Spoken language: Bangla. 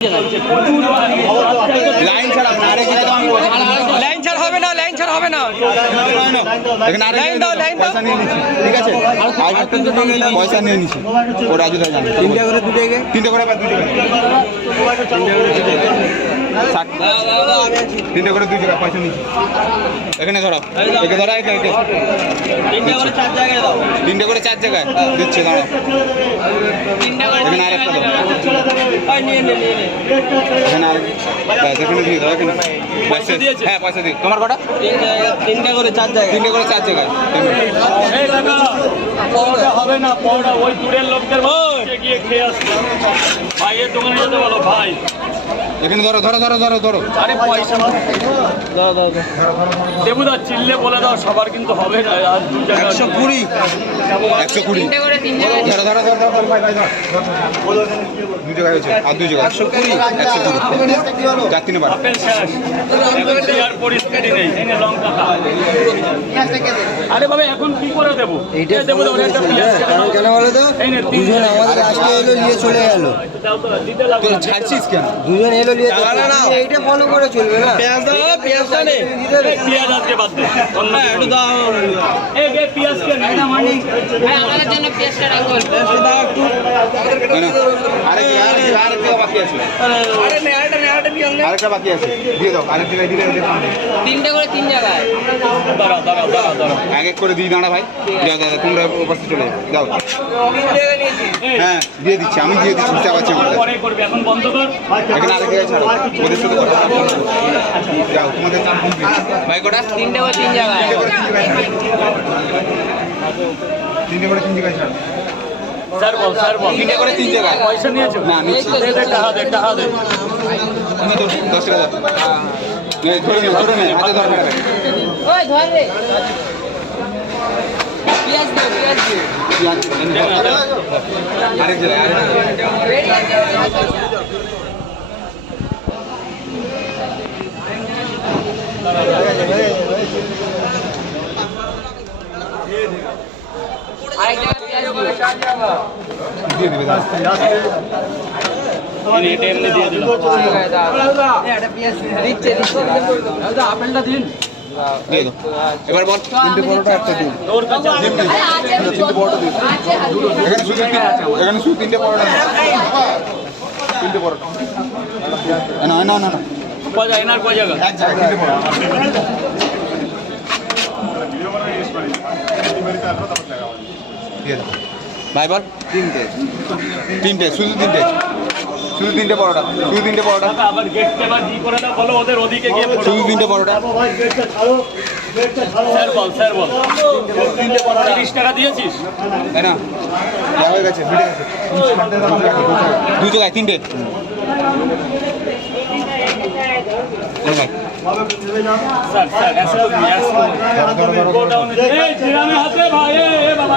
লাইন ছাড়া হবে না, লাইন ছাড়া হবে না। লাইন দাও, লাইন দাও। ঠিক আছে, পয়সা নিয়ে নিছি। ও রাজু ভাই জানে। তিনটে করে তিনটে করে দুই জায়গা পয়সা নিচ্ছি। এখানে ধরো, একে ধরা, তিনটে করে চার জায়গায় দিচ্ছে। দাঁড়াও, এখানে আরেকটা দাও, এখানে এখানে দিয়ে দাও, এখানে। হ্যাঁ, পয়সা দিই। তোমার কটা? তিনটে করে চার জায়গায়। তিনটে করে চার জায়গায়। হবে না, পড়া ওই দূরের লোকদের গিয়ে খেয়ে আসছে। ভাইয়ের দোকানে যেতে বলো ভাই। এখানে ধরো ধরো ধরো ধরো ধরো। আরে পয়সা দেবুদা চিল্লে বলে দাও, সবার কিন্তু হবে না। আর 120 120 ধরো ধরো ধরো ধরো ভাই ভাই ধরো। দুই জায়গায় হয়েছে, আর দুই জায়গায় 120 চার তিনে বার। আপেল শেষ, আর পরিস্থিতি নেই। এনে লঙ্কা খা। আরে বাবা, এখন কি করে দেবো? এইটা দেবো দেবো একটা পেঁয়াজ কারণ কেন বলো তো, দুজন আমাদের আজকে এলো নিয়ে চলে গেল। দাও তো, দিতে লাগবে তুই না। ছাড়ছিস কেন? দুজন এলো নিয়ে এইটা ফলো করে চলবে না। পেঁয়াজ দাও, পেঁয়াজটা নে। এই পেঁয়াজ আজকে বাদ দে। একটু দাও। এই যে পেঁয়াজ কে না মানে আমাদের জন্য পেস্টটা রাখো। দাও একটু। আরেকটা বাকি আছে, আরে নে, আরেকটা নে, আরেকটা নিয়ে আনলে। আরেকটা বাকি আছে, দিয়ে দাও। আরেকটা দিলে তিনটে করে তিন জায়গায়। দাঁড়াও দাঁড়াও দাঁড়াও দাঁড়াও। এক এক করে দিয়ে দাঁড়া ভাই। যাও দাদা, তোমরা উপস্থিত চলে যাও। হ্যাঁ, দিয়ে দিচ্ছি, আমি দিয়ে দিচ্ছি, বুঝতে পারছি আমার। পরে করবে, এখন বন্ধ কর। এখানে আরেক জায়গায় ছাড়ো, ওদের সাথে কথা যাও, তোমাদের কাম কমপ্লিট। ভাই কটা? তিনটে করে তিন জায়গায়। তিনটে করে তিন জায়গায় ছাড়ো। স্যার বল, স্যার বল। তিনটে করে তিন জায়গায়। পয়সা নিয়েছো? না, নিচ্ছি। দে দে, টাকা দে, টাকা দে। তুমি তো 10 টাকা দাও। ধরে নে, ধরে নে, হাতে ধরে নে। ওই ধর রে। পেঁয়াজ দে, পেঁয়াজ দে। আরেক জায়গায়, আরেক জায়গায়। আরেক জায়গায় পেঁয়াজ দে। দিয়ে দিবে দাও। এটা এমনি দিয়ে দিলাম। দিচ্ছে, দিচ্ছে। আপেলটা দিন। দিয়ে দাও। এবার বল, তিনটে পরোটা একটা দিন। তোর কাছে আরে আছে তিনটে পরোটা দিন। আছে হালকা। এখানে শুধু তিনটে পরোটা দিন। তিনটে পরোটা। না না না না, কয় জায়গা, এনার কয় জায়গা? এক জায়গায় তিনটে পরোটা। দিয়ে দাও। ভাই বল, তিনটে তিনটে, শুধু তিনটে, শুধু তিনটে পরোটা, শুধু তিনটে পরোটা, আবার গেটটা এবার ই করে দাও, বলো ওদের ওদিকে গিয়ে পড়ো। শুধু তিনটে পরোটা। স্যার বল, স্যার বল। 30 টাকা দিয়েছিস? তাই না? দেওয়া হয়ে গেছে, মিটে গেছে। দু জায়গায় তিনটে। ভাই স্যার, স্যার, গোডাউনে। এই জিরামে হাতে ভাই, এ বাবা।